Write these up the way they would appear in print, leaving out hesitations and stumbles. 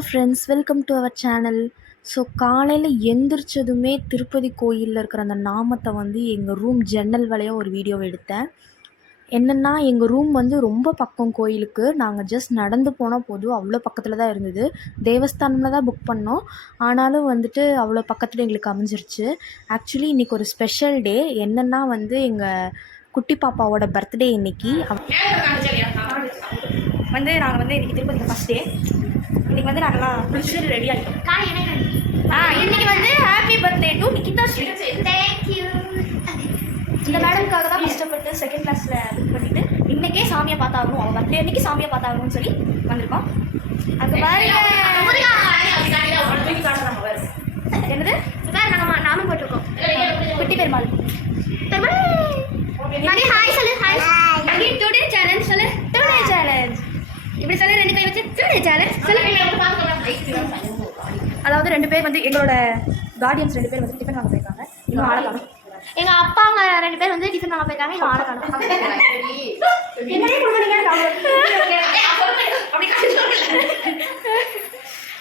Hello friends, welcome to our channel. So காலையில் எந்திரிச்சதுமே திருப்பதி கோயிலில் இருக்கிற அந்த நாமத்தை வந்து எங்கள் ரூம் ஜன்னல் வழியாக ஒரு வீடியோ எடுத்தேன். என்னென்னா, எங்கள் ரூம் வந்து ரொம்ப பக்கம் கோயிலுக்கு. நாங்கள் ஜஸ்ட் நடந்து போனால் போதும், அவ்வளோ பக்கத்தில் தான் இருந்தது. தேவஸ்தானமில் தான் புக் பண்ணோம், ஆனாலும் வந்துட்டு அவ்வளோ பக்கத்தில் எங்களுக்கு அமைஞ்சிருச்சு. ஆக்சுவலி இன்றைக்கி ஒரு ஸ்பெஷல் டே. என்னென்னா வந்து எங்கள் குட்டி பாப்பாவோட பர்த்டே இன்றைக்கி வந்து நாங்கள் வந்து இன்றைக்கி திருப்பதிக்கு ஃபஸ்ட் டே. இன்றைக்கி வந்து நாங்கள்லாம் குளிச்சுட்டு ரெடி ஆகிட்டோம். இன்றைக்கி வந்து happy birthday to Nikita Sri. Thank you. இந்த மேடம்காக தான் கஷ்டப்பட்டு செகண்ட் கிளாஸில் புக் பண்ணிவிட்டு இன்றைக்கே சாமியை பார்த்தாகணும், அவங்க பர்த்டே அன்றைக்கி சாமியை பார்த்தாகணும்னு சொல்லி வந்திருக்கோம். அது பாருங்க என்னது சார், நாங்கள் நானும் போட்டிருக்கோம். குட்டி பெருமாள் ஹாய் சொல்லு. ஹாய் டுடே சேலஞ்ச் சொல்லு. டுடே சேலஞ்ச் இப்படி சொல்லி 2 கை வச்சு டுடே சேலஞ்ச் சொல்லு. அதாவது 2 பேர் வந்து எங்களோட கார்டியன்ஸ் 2 பேர் வந்து டிஃபன் வாங்க போயிருக்காங்க, இன்னும் ஆளை காணும். எங்கள் அப்பா அவங்க 2 பேர் வந்து டிஃபன் வாங்க போயிருக்காங்க, இன்னும் ஆளை காணும்.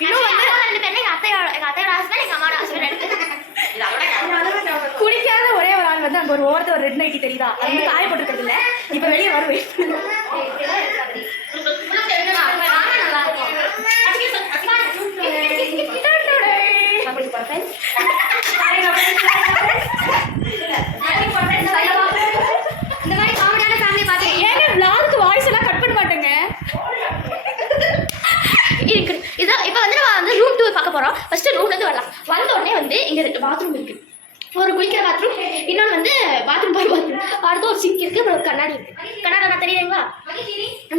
இன்னும் வந்து 2 பேர் எங்கள் அத்தையோட ஹஸ்பண்ட், எங்கள் அம்மாவோட ஹஸ்பண்ட். குடிக்காத ஒரே ஒரு ஆள் வந்து அங்கே ஒரு ஓரத்தில் ஒரு ரெட் நைட்டி தெரியுதா, அது வந்து காய போட்டுருக்கிறது இல்லை. இப்போ வெளியே வருவேன். இந்த மாதிரி காமெடியான ஃபேமிலி பார்த்து ஏங்க vlogக்கு வாய்ஸ் எல்லாம் கட் பண்ண மாட்டேங்க. இதான் இப்போ வந்து நம்ம வந்து ரூம் டூர் பார்க்க போகிறோம். ஃபஸ்ட்டு ரூம்லேருந்து வரலாம். வந்த உடனே வந்து இங்கே 2 பாத்ரூம் இருக்குது. ஒரு குளிக்கிற பாத்ரூம், இன்னொன்று வந்து பாத்ரூம் போய் பாத்ரூம், அடுத்து ஒரு சிங்க் இருக்குது, அப்புறம் ஒரு கண்ணாடி இருக்குது. கண்ணாடி நான் தெரியுங்களா.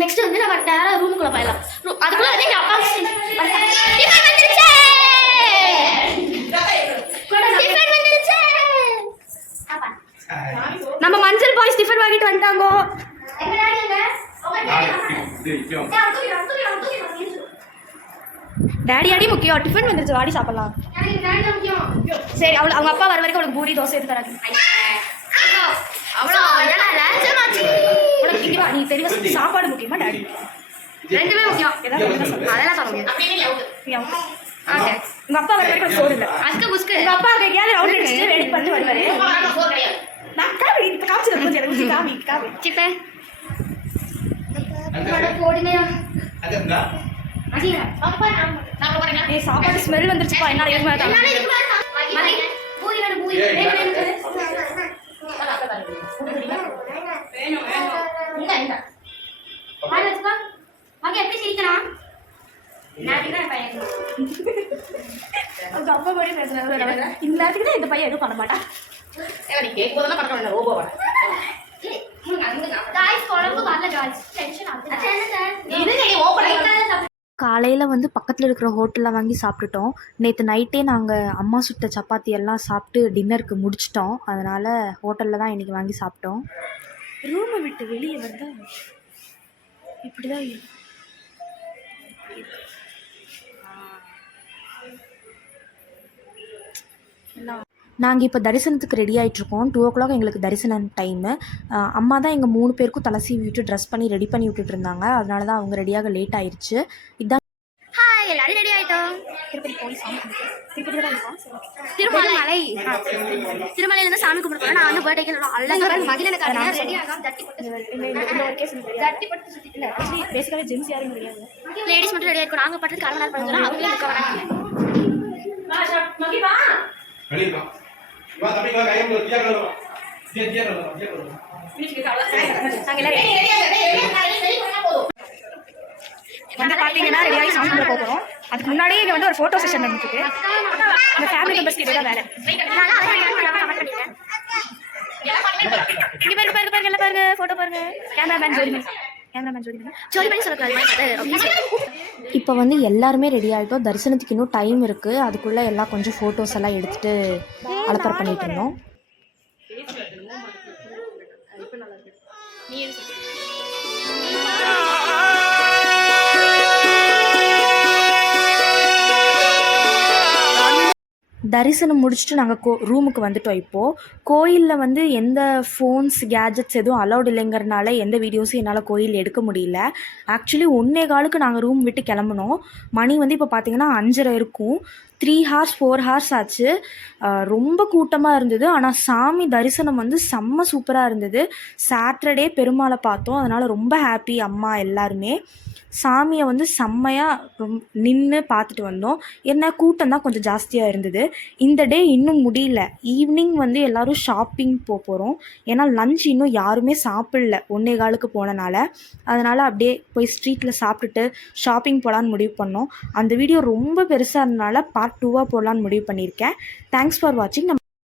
நெக்ஸ்ட் வந்து நம்ம நேராக ரூமுக்குள்ளே போயிடலாம். அதுக்குள்ளே வந்து எங்கள் அப்பா நம்ம மஞ்சள் பாய்ஸ் டிஃபன் வாங்கிட்டு வந்துட்டாங்க. டேடி முக்கியம், டிஃபன் வந்துருச்சு, வாடி சாப்பிடலாம். சரி, அவங்க அப்பா வர வரைக்கும் அவளுக்கு பூரி தோசை எடுத்து தராது. நீ தெரிய சாப்பாடு முக்கியமா டேடி? 2மே முக்கியம். அதெல்லாம் சொல்ல முடியாது. ஓகே, உங்க அப்பா வர வரைக்கும் சோறு இல்லை. உங்க அப்பா எங்கேயாவது ரவுண்ட் அடிச்சுட்டு ரெடி பண்ணிட்டு வருவாரு. நான் காவி இப்போ காமிச்சு எனக்கு காவி காவி சிப்பே சாப்பாடு ஸ்மெல் வந்துருச்சுப்பா. என்னால எதுவும் அப்பா கூட பேசுறாங்க. இந்த நேரத்துக்கு தான் இந்த பையன் எதுவும் பண்ண மாட்டான். காலையில் வந்து பக்கத்தில் இருக்கிற ஹோட்டலில் வாங்கி சாப்பிட்டுட்டோம். நேற்று நைட்டே நாங்கள் அம்மா சுட்ட சப்பாத்தி எல்லாம் சாப்பிட்டு டின்னருக்கு முடிச்சிட்டோம். அதனால் ஹோட்டலில் தான் இன்றைக்கி வாங்கி சாப்பிட்டோம். ரூமை விட்டு வெளியே வந்தால் இப்படி தான் நாங்கள் இப்போ தரிசனத்துக்கு ரெடி ஆகிட்ருக்கோம். 2 o'clock எங்களுக்கு தரிசனம் டைமு. அம்மா தான் எங்கள் 3 பேருக்கும் தலை சீவி விட்டு ட்ரெஸ் பண்ணி ரெடி பண்ணி விட்டுட்டு இருந்தாங்க. அதனால தான் அவங்க ரெடியாக லேட் ஆயிடுச்சு. இதான் எல்லாரும் ரெடி ஆகிட்டோம். திருப்பதி போய் சாமி கும்பிட்டு திருப்பதி தான் இருக்கோம். திருமலையிலேருந்து சாமி கும்பிட்டு போகிறோம். நான் வந்து பர்த்டேக்கு பேசிக்காவே ஜென்ஸ் யாரும் கிடையாது, லேடிஸ் மட்டும் ரெடி ஆகிருக்கும். நாங்கள் பட்டதுக்கு 1/2 மணி நேரம் பண்ணலாம். அவங்களே இருக்க வராங்க. வந்து பார்த்தீங்கன்னா ரெடியாகி சாமி கும்பிட போகிறோம். அதுக்கு முன்னாடியே இங்கே வந்து ஒரு ஃபோட்டோ செஷன் நடந்துருக்கு. இந்த ஃபேமிலி மெம்பர்ஸ்க்கு இதுதான் வேலை. இங்கே பாருங்க எல்லாம் பாருங்க, ஃபோட்டோ பாருங்க. கேமராமேன் ஜோதிமணி சொல்லக்கூடாது. இப்போ வந்து எல்லாருமே ரெடி ஆகிட்டோம். தரிசனத்துக்கு இன்னும் டைம் இருக்குது. அதுக்குள்ளே எல்லாம் கொஞ்சம் ஃபோட்டோஸ் எல்லாம் எடுத்துகிட்டு அலப்பறை பண்ணிட்டு இருந்தோம். தரிசனம் முடிச்சுட்டு நாங்கள் ரூமுக்கு வந்துட்டோம். இப்போது கோயிலில் வந்து எந்த ஃபோன்ஸ் கேஜெட்ஸ் எதுவும் அலௌட் இல்லைங்கிறனால எந்த வீடியோஸும் என்னால் கோயில் எடுக்க முடியல. ஆக்சுவலி 1:15க்கு நாங்கள் ரூம் விட்டு கிளம்புனோம். மணி வந்து இப்போ பார்த்தீங்கன்னா 5:30 இருக்கும். 3 ஹார்ஸ் 4 ஹார்ஸ் ஆச்சு. ரொம்ப கூட்டமாக இருந்தது. ஆனால் சாமி தரிசனம் வந்து செம்ம சூப்பராக இருந்தது. சாட்டர்டே பெருமாளை பார்த்தோம். அதனால் ரொம்ப ஹாப்பி அம்மா எல்லாருமே. சாமியை வந்து செம்மையாக நின்று பார்த்துட்டு வந்தோம். என்ன கூட்டம் தான் கொஞ்சம் ஜாஸ்தியாக இருந்தது. இந்த டே இன்னும் முடியல. ஈவினிங் வந்து எல்லோரும் ஷாப்பிங் போகிறோம். ஏன்னா லன்ச் இன்னும் யாருமே சாப்பிடல 1:15க்கு போனனால. அதனால் அப்படியே போய் ஸ்ட்ரீட்டில் சாப்பிட்டுட்டு ஷாப்பிங் போகலான்னு முடிவு பண்ணோம். அந்த வீடியோ ரொம்ப பெருசாக இருந்தனால பார்ட் 2வாக போடலான்னு முடிவு பண்ணியிருக்கேன். தேங்க்ஸ் ஃபார் வாட்சிங்.